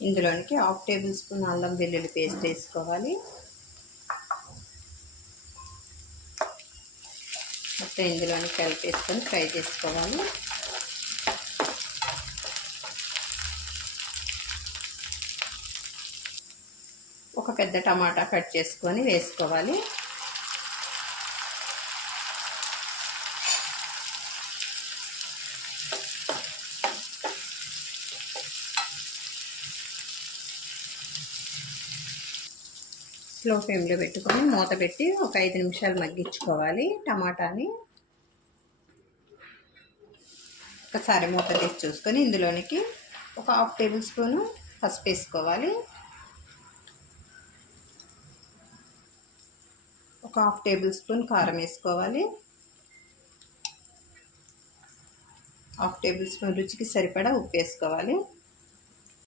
ఇందులోనికి half table spoon అల్లం వెల్లుల్లి paste వేసుకోవాలి. మొత్తం ఇందులోని కలిపేసుకొని ఫ్రై చేసుకోవాలి. ఒక పెద్ద టమాటా కట్ చేసుకొని వేసుకోవాలి. స్లో ఫ్లేమ్లో పెట్టుకొని మూత పెట్టి ఒక ఐదు నిమిషాలు మగ్గించుకోవాలి టమాటాని. ఒకసారి మూత తీసి చూసుకొని ఇందులోనికి ఒక హాఫ్ టేబుల్ స్పూను పసుపు వేసుకోవాలి. ఒక హాఫ్ టేబుల్ స్పూన్ కారం వేసుకోవాలి. హాఫ్ టేబుల్ స్పూన్ రుచికి సరిపడా ఉప్పు వేసుకోవాలి.